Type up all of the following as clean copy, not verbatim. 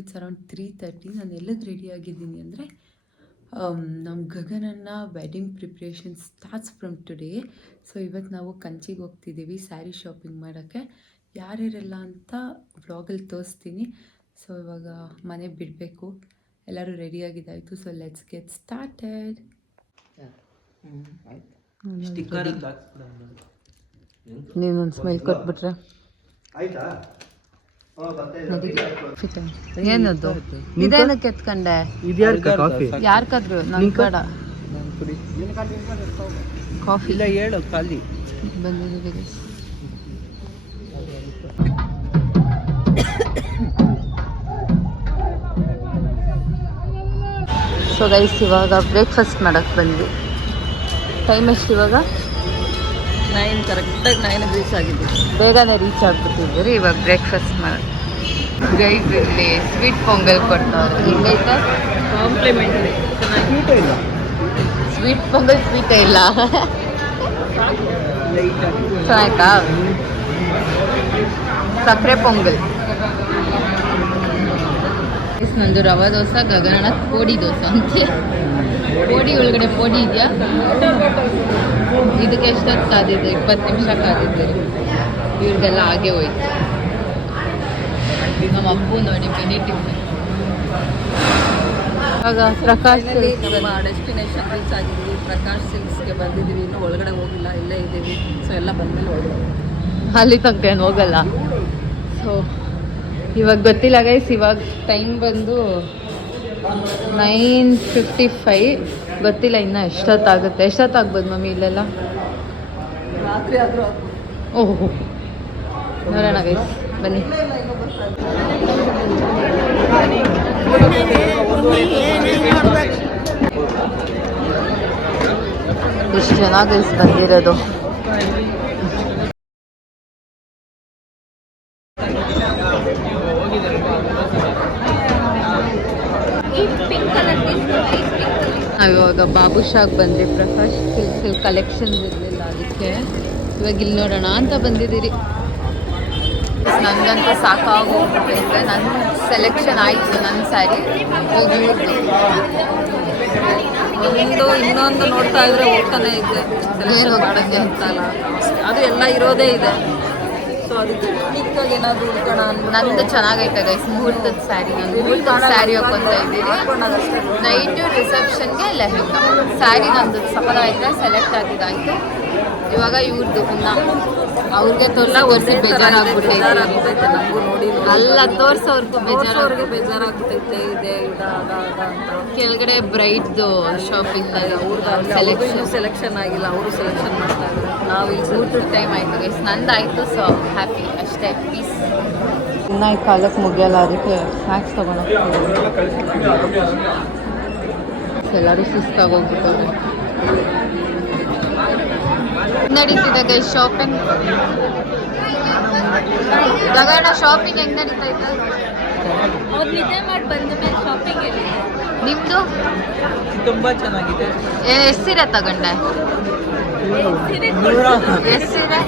It's around 3:30. ನಾನು ಎಲ್ಲದು ready ಆಗಿದ್ದೀನಿ ಅಂದರೆ ನಮ್ಮ ಗಗನನ್ನ wedding preparation starts from today. So ಇವತ್ತು ನಾವು ಕಂಚಿಗೆ ಹೋಗ್ತಿದ್ದೀವಿ ಸ್ಯಾರಿ ಶಾಪಿಂಗ್ ಮಾಡೋಕ್ಕೆ. ಯಾರ್ಯಾರೆಲ್ಲ ಅಂತ ವ್ಲಾಗಲ್ಲಿ ತೋರಿಸ್ತೀನಿ. ಸೊ ಇವಾಗ ಮನೆ ಬಿಡಬೇಕು, ಎಲ್ಲರೂ ರೆಡಿಯಾಗಿದ್ದಾಯಿತು. So let's get started. ನೀನೊಂದು ಸ್ಮೈಲ್ ಕೊಟ್ಬಿಟ್ರೆ ಏನದು? ಇದೇನಕ್ಕೆ ಎತ್ಕೊಂಡೆ? ಯಾರು ಕದ್ರು? ನನ್ ಬೇಡ ಕಾಫಿ ಇಲ್ಲ, ಹೇಳು ಖಾಲಿ ಬಂದಿದ್ದೀವಿ. ಸೊ ಗೈಸ್ ಇವಾಗ ಬ್ರೇಕ್ಫಾಸ್ಟ್ ಮಾಡಕ್ಕೆ ಬಂದ್ವಿ. ಟೈಮ್ ಎಷ್ಟು ಇವಾಗ? 9 ಕರೆಕ್ಟಾಗಿ 9 ರೀಚ್ ಆಗಿದ್ವಿ. ಬೇಗನೆ ರೀಚ್ ಆಗ್ಬಿಟ್ಟಿದ್ದೀರಿ. ಇವಾಗ ಬ್ರೇಕ್ಫಾಸ್ಟ್ ಮಾಡೋದು. ಗೈಸ್ ಇಲ್ಲಿ ಸ್ವೀಟ್ ಪೊಂಗಲ್ ಕೊಡ್ತಾರೆ. ಹಿಂಗೈತೆ ಕಾಂಪ್ಲಿಮೆಂಟ್ರಿ. ಸ್ವೀಟ್ ಪೊಂಗಲ್ ಸ್ವೀಟೇ ಇಲ್ಲ. ಚೆನ್ನಾಯ್ತಾ? ಸಕ್ಕರೆ ಪೊಂಗಲ್. ನಂದು ರವಾ ದೋಸೆ, ಗಗನ ಪೋಡಿ ದೋಸೆ ಅಂತೆ. ಪೋಡಿ ಒಳಗಡೆ ಪೋಡಿ ಇದೆಯಾ? ಇದಕ್ಕೆ ಎಷ್ಟೊತ್ತು ಕಾದಿದ್ದು? 20 ನಿಮಿಷ ಕಾದಿದ್ದೀರಿ. ಇವ್ರಿಗೆಲ್ಲ ಹಾಗೆ ಹೋಯ್ತು. ನಮ್ಮ ಅಪ್ಪು ನೋಡಿ ಮಿನಿ ಟಿಫನ್. ಆಗ ಪ್ರಕಾಶ್ ನಮ್ಮ ಡೆಸ್ಟಿನೇಷನ್ ರೀಚ್ ಆಗಿದ್ವಿ. ಪ್ರಕಾಶ್ ಸಿಲ್ಕ್ಸ್ಗೆ ಬಂದಿದ್ದೀವಿ. ಇನ್ನೂ ಒಳಗಡೆ ಹೋಗಿಲ್ಲ, ಇಲ್ಲೇ ಇದ್ದೀವಿ. ಸೊ ಎಲ್ಲ ಬಂದಮೇಲೆ ಹೋಗೋದು. ಅಲ್ಲಿ ತನಕ ಏನು ಹೋಗಲ್ಲ. ಸೊ ಇವಾಗ ಗೊತ್ತಿಲ್ಲ ಗೈಸ್. ಇವಾಗ ಟೈಮ್ ಬಂದು 9:55. ಗೊತ್ತಿಲ್ಲ ಇನ್ನು ಎಷ್ಟೊತ್ತಾಗುತ್ತೆ. ಎಷ್ಟೊತ್ತಾಗ್ಬೋದು ಮಮ್ಮಿ ಇಲ್ಲೆಲ್ಲ? ರಾತ್ರಿ ಆದರೂ ಓಹೋ, ನೋಡೋಣ ಗೈಸ್, ಬನ್ನಿ. ಎಷ್ಟು ಜನ ಗೈಸ್ ಬಂದಿರೋದು. ಇವಾಗ ಬಾಬುಶಾಗ್ ಬಂದ್ರಿ. ಪ್ರಕಾಶ್ ಸಿಲ್ಕ್ ಕಲೆಕ್ಷನ್ಸ್ ಇರಲಿಲ್ಲ, ಅದಕ್ಕೆ ಇವಾಗ ಇಲ್ಲಿ ನೋಡೋಣ ಅಂತ ಬಂದಿದ್ದೀರಿ. ನನಗಂತೂ ಸಾಕಾಗೋಗ್ಬಿಟ್ಟಿದೆ. ನನ್ನ ಸೆಲೆಕ್ಷನ್ ಆಯಿತು. ನನ್ನ ಸ್ಯಾರಿ ಹೋಗಿ ಇನ್ನೊಂದು ನೋಡ್ತಾ ಇದ್ರೆ ಹೋಗ್ತಾನೆ ಇದ್ದೆ. ಸೆಲೆಕ್ಷನ್ ಮಾಡೋಕ್ಕೆ ಅಂತಲ್ಲ, ಅದು ಎಲ್ಲ ಇರೋದೇ ಇದೆ. ಸೊ ಅದಕ್ಕೆ ಯೂನಿಕ್ಕಾಗಿ ಏನಾದರೂ ಹುಡ್ಕೋಣ. ನಂದು ಚೆನ್ನಾಗೈತೆ ಗೈಸ್. ಮುಹೂರ್ತದ ಸ್ಯಾರಿ. ನಾನು ಮುಹೂರ್ತದ ಸ್ಯಾರಿ ಹಾಕ್ಕೊತಾ ಇದ್ದೀನಿ. ನೈಟು ರಿಸೆಪ್ಷನ್ಗೆ ಲೆಹೆಂಗಾ. ಸ್ಯಾರಿ ನಂದು ಸಫಲವಾಯ್ತು, ಸೆಲೆಕ್ಟ್ ಆಗಿದ್ದಾಯಿತು. ಇವಾಗ ಇವ್ರದ್ದು ಅವ್ರಿಗೆ ತೋರ್ಸಿ ಬೇಜಾರಾಗ್ಬಿಟ್ಟೈತೆ. ನಮಗೂ ನೋಡಿ ಅಲ್ಲ, ತೋರ್ಸೋರ್ಗೂ ಬೇಜಾರವ್ರಿಗೆ ಬೇಜಾರಾಗ್ಬಿಟ್ಟೈತೆ. ಇದೆ ಅಂತ ಕೆಳಗಡೆ ಬ್ರೈಡ್ದು ಶಾಪಿಂಗ್ ಸೆಲೆಕ್ಷನ್ ಆಗಿಲ್ಲ, ಅವರು ಸೆಲೆಕ್ಷನ್ ಮಾಡ್ತಾ ಇದ್ದಾರೆ. ನಾವು ಇಲ್ಲಿ ಊಟದ ಟೈಮ್ ಆಯಿತು ಗೈಸ್. ನಂದಾಯಿತು. ಸೊ ಹ್ಯಾಪಿ ಅಷ್ಟೇ, ಪೀಸ್. ಇನ್ನು ಈ ಕಾಲಕ್ಕೆ ಮುಗಿಯಲ್ಲ, ಅದಕ್ಕೆ ಸ್ನ್ಯಾಕ್ಸ್ ತೊಗೊಂಡೋಗ್ತೀವಿ. ಎಲ್ಲರೂ ಸುಸ್ತಾಗೋಗ್ಬಿಟ್ಟವ್ರೆ. ನಡೀತಿದೆ ಗೈಸ್ ಶಾಪಿಂಗ್. ಗಗನ ಶಾಪಿಂಗ್ ಹೆಂಗ್ ನಡೀತಾ ಇತ್ತು? ಅವ್ರು ನಿದ್ದೆ ಮಾಡಿ ಬಂದ ಮೇಲೆ ಶಾಪಿಂಗ್ ಹೇಳಿ. ನಿಮ್ಮದು ತುಂಬಾ ಚೆನ್ನಾಗಿದೆ. ಎಷ್ಟು ಸೀರೆ ತಗೊಂಡೆ? ಎಷ್ಟು ಸೀರೆ?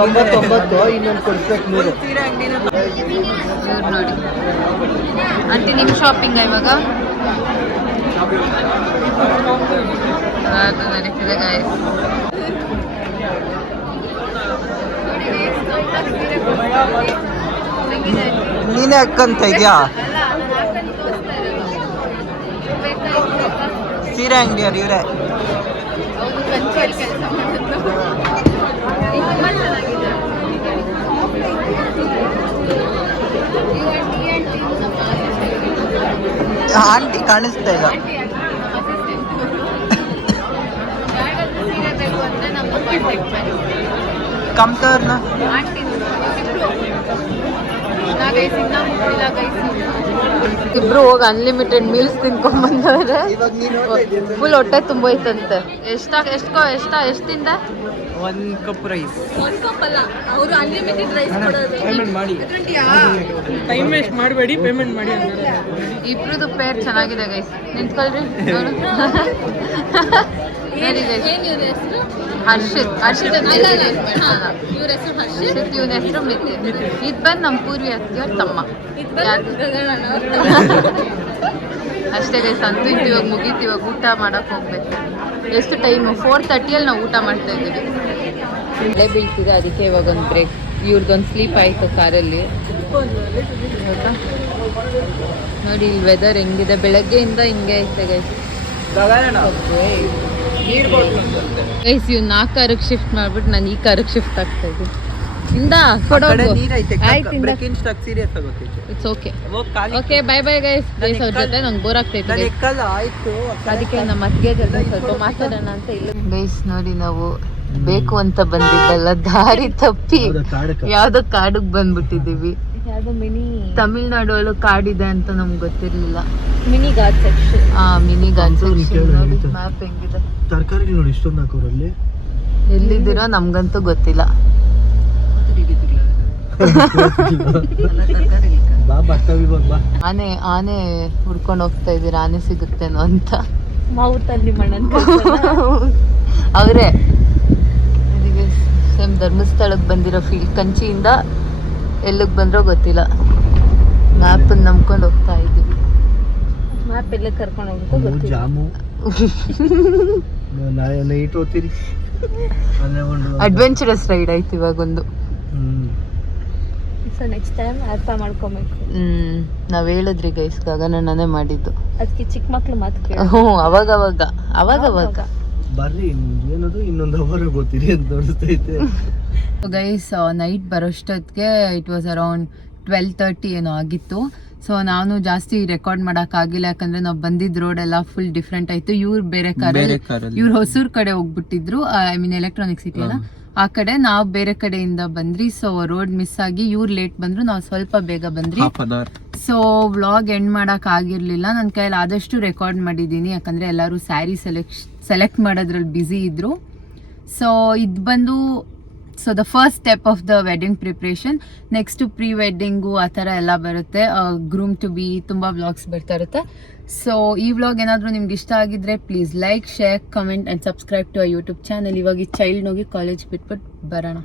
99. ಇನ್ನೊಂದು ಕೊಡ್ಬೇಕು 100 ಸೀರೆ ಅಂಗಡಿನ. ಇವ್ರು ನೋಡಿ ಆಂಟಿ, ನಿಮ್ಮ ಶಾಪಿಂಗ ಇವಾಗ ನಡೀತಿದೆ ಗಾಯ್ಸ್. ನೀನೇ ಹಾಕಂತ ಇದೆಯಾ? ಸೀರೆ ಅಂಗಡಿಯವ್ರು ಇವರೇ. ಆಂಟಿ ಕಾಣಿಸ್ತಾ ಇಲ್ಲ. ಕಮ್ತವ್ರನ್ನ ಇಬ್ರು ಹೋಗಿ ಅನ್ಲಿಮಿಟೆಡ್ ಮೀಲ್ಸ್ ತಿನ್ಕೊಂಡ್ಬಂದವ್ರೆ. ಫುಲ್ ಹೊಟ್ಟೆ ತುಂಬೋಯ್ತಂತೆ. ಎಷ್ಟು ತಿಂದ? 1 ಕಪ್ ರೈಸ್. 1 ಕಪ್ ಅಲ್ಲ, ಅವರು ಅನ್ಲಿಮಿಟೆಡ್ ರೈಸ್ ಕೊಡೋದು. ಪೇಮೆಂಟ್ ಮಾಡಿ, ಟೈಮ್ ವೇಸ್ಟ್ ಮಾಡಬೇಡಿ, ಪೇಮೆಂಟ್ ಮಾಡಿ. ಇಬ್ರದ್ದು ಪೇರ್ ಚೆನ್ನಾಗಿದೆ ಗೈಸ್. ನಿಂತ್ಕೊಳ್ರಿ ನೋಡು. ಏನಿದೆ ಹೆಸರು? ಹರ್ಷಿತ್ ಅಲ್ಲ ಇವ್ರ ಹೆಸರು ಹರ್ಷಿತ್. ಇವನ ಹೆಸರು ಮಿತಿನ್. ಇದು ಬಂದು ನಮ್ಮ ಪೂರ್ವಿ ಅತ್ತಿಯವ್ರ ತಮ್ಮ. ಇದು ಬಂದು ಗಗನಣ್ಣ ಅವ್ರ ಅಷ್ಟೇ ಗೈಸ್, ಅಂತೂ ಇತ್ತು ಇವಾಗ ಮುಗೀತು. ಇವಾಗ ಊಟ ಮಾಡಕ್ಕೆ ಹೋಗ್ಬೇಕು. ಎಷ್ಟು ಟೈಮು? 4:30 ನಾವು ಊಟ ಮಾಡ್ತಾ ಇದ್ದೀವಿ. ಮಳೆ ಬೀಳ್ತಿದೆ, ಅದಕ್ಕೆ ಇವಾಗ ಒಂದು ಬ್ರೇಕ್. ಇವ್ರದ್ದೊಂದು ಸ್ಲೀಪ್ ಆಯಿತು ಕಾರಲ್ಲಿ. ನೋಡಿ ಇಲ್ಲಿ ವೆದರ್ ಹೆಂಗಿದೆ, ಬೆಳಗ್ಗೆಯಿಂದ ಹಿಂಗೆ ಐತೆ ಗೈಸ್. ಗೈಸ್ ಇವ್ 4 ಕಾರಿಗೆ ಶಿಫ್ಟ್ ಮಾಡ್ಬಿಟ್ಟು ನಾನು ಈ ಕಾರಿಗೆ ಶಿಫ್ಟ್ ಆಗ್ತಾ ಇದ್ದೀನಿ. ಇಂದ ಕೊಡೋದು ಆಯ್ತು. It's okay. Okay bye bye guys. Guys ಅವ್ರ ಜೊತೆ ನಂಗೆ ಬೋರ್ ಆಗ್ತೈತೆ, ಅದಕ್ಕೆ ನಮ್ಮ ಅತ್ತಿಗೆ ಜೊತೆ ಸ್ವಲ್ಪ ಮಾತಾಡೋಣ ಅಂತ ಇಲ್ಲ. ಗೈಸ್ ನೋಡಿ, ನಾವು ಬೇಕು ಅಂತ ಬಂದಿದ್ದಲ್ಲ, ದಾರಿ ತಪ್ಪಿ ಯಾವ್ದೋ ಕಾಡಿಗೆ ಬಂದ್ಬಿಟ್ಟಿದೀವಿ. ಯಾವ್ದೋ ಮಿನಿ ತಮಿಳ್ನಾಡು ಒಳಗೆ ಕಾಡಿದೆ ಅಂತ ನಮ್ಗೆ ಗೊತ್ತಿರ್ಲಿಲ್ಲ. Mini ghat section. Mini ghat section. ನೋಡಿ ಮ್ಯಾಪ್ ಹೆಂಗಿದೆ. ತರಕಾರಿ ನೋಡಿ ಇಷ್ಟೊಂದು ಹಾಕೋರಲ್ಲಿ. ಎಲ್ಲಿದ್ದೀರೋ ನಮ್ಗಂತೂ ಗೊತ್ತಿಲ್ಲ. ಆನೆ ಹುಡ್ಕೊಂಡು ಹೋಗ್ತಾ ಇದೀರ, ಆನೆ ಸಿಗುತ್ತೇನೋ ಅಂತ. ಮಾವುತಲ್ಲಿ ಮಣ್ಣನ್ ಅವರೇ ಸೇಮ್ ಧರ್ಮಸ್ಥಳಕ್ಕೆ ಬಂದಿರೋ ಫೀಲ್. ಕಂಚಿಯಿಂದ ಎಲ್ಲಿಗೆ ಬಂದ್ರೋ ಗೊತ್ತಿಲ್ಲ. ಮ್ಯಾಪನ್ನು ನಂಬ್ಕೊಂಡು ಹೋಗ್ತಾ ಇದ್ದೀವಿ. ಮ್ಯಾಪ್ ಎಲ್ಲ ಕರ್ಕೊಂಡು ಹೋಗ್ತಾ ಗೊತ್ತಿಲ್ಲ. ಜಾಮು ನೈಟ್ ಓದ್ತೀರಿ. ಅಡ್ವೆಂಚರಸ್ ರೈಡ್ ಆಯ್ತು ಇವಾಗೊಂದು. ಸೊ ನೆಕ್ಸ್ಟ್ ಟೈಮ್ ಅರ್ಥ ಮಾಡ್ಕೊಬೇಕು. ನಾವ್ ಹೇಳಿದ್ರಿ ಗೈಸ್, ಗಗನಣ್ಣನೇ ಮಾಡಿದ್ದು. ಅದಕ್ಕೆ ಚಿಕ್ಕ ಮಕ್ಳು ಮಾತು ಕೇಳಿ. ಅವಾಗ ಬರ್ರಿ, ಏನದು ಇನ್ನೊಂದು ಅವರ್ ಗೊತ್ತೀರಿ ಅಂತ ತೋರಿಸ್ತೈತೆ. ಗೈಸ್ ನೈಟ್ ಬರೋಷ್ಟೊತ್ತಿಗೆ ಇಟ್ ವಾಸ್ ಅರೌಂಡ್ 12:30 ಏನೋ ಆಗಿತ್ತು. ಸೊ ನಾನು ಜಾಸ್ತಿ ರೆಕಾರ್ಡ್ ಮಾಡೋಕ್ಕಾಗಿಲ್ಲ, ಯಾಕಂದ್ರೆ ನಾವು ಬಂದಿದ್ದ ರೋಡ್ ಎಲ್ಲ ಫುಲ್ ಡಿಫ್ರೆಂಟ್ ಆಯ್ತು. ಇವ್ರು ಬೇರೆ ಕಾರಲ್ಲಿ, ಇವ್ರು ಹೊಸೂರ್ ಕಡೆ ಹೋಗ್ಬಿಟ್ಟಿದ್ರು, ಐ ಮೀನ್ ಎಲೆಕ್ಟ್ರಾನಿಕ್ ಸಿಟಿ ಅಲ್ಲ ಆ ಕಡೆ. ನಾವು ಬೇರೆ ಕಡೆಯಿಂದ ಬಂದ್ರಿ. ಸೊ ರೋಡ್ ಮಿಸ್ ಆಗಿ ಇವ್ರು ಲೇಟ್ ಬಂದ್ರು, ನಾವು ಸ್ವಲ್ಪ ಬೇಗ ಬಂದ್ರಿ. ಸೊ ವ್ಲಾಗ್ ಎಂಡ್ ಮಾಡಕ್ ಆಗಿರ್ಲಿಲ್ಲ. ನನ್ನ ಕೈಯಲ್ಲಿ ಆದಷ್ಟು ರೆಕಾರ್ಡ್ ಮಾಡಿದ್ದೀನಿ, ಯಾಕಂದ್ರೆ ಎಲ್ಲರೂ ಸ್ಯಾರಿ ಸೆಲೆಕ್ಟ್ ಮಾಡೋದ್ರಲ್ಲಿ ಬ್ಯುಸಿ ಇದ್ರು. ಸೊ ಇದು ಬಂದು the first step of the wedding preparation. Next pre wedding ಆ ಥರ ಎಲ್ಲ ಬರುತ್ತೆ. ಗ್ರೂಮ್ ಟು ಬಿ ತುಂಬ ವ್ಲಾಗ್ಸ್ ಬರ್ತಾ ಇರುತ್ತೆ. ಸೊ ಈ ವ್ಲಾಗ್ ಏನಾದರೂ ನಿಮ್ಗೆ ಇಷ್ಟ ಆಗಿದ್ರೆ please like, share, comment and subscribe to YouTube channel. ಇವಾಗ ಈ ಚೈಲ್ಡ್ ಹೋಗಿ ಕಾಲೇಜ್ ಬಿಟ್ಬಿಟ್ಟು ಬರೋಣ.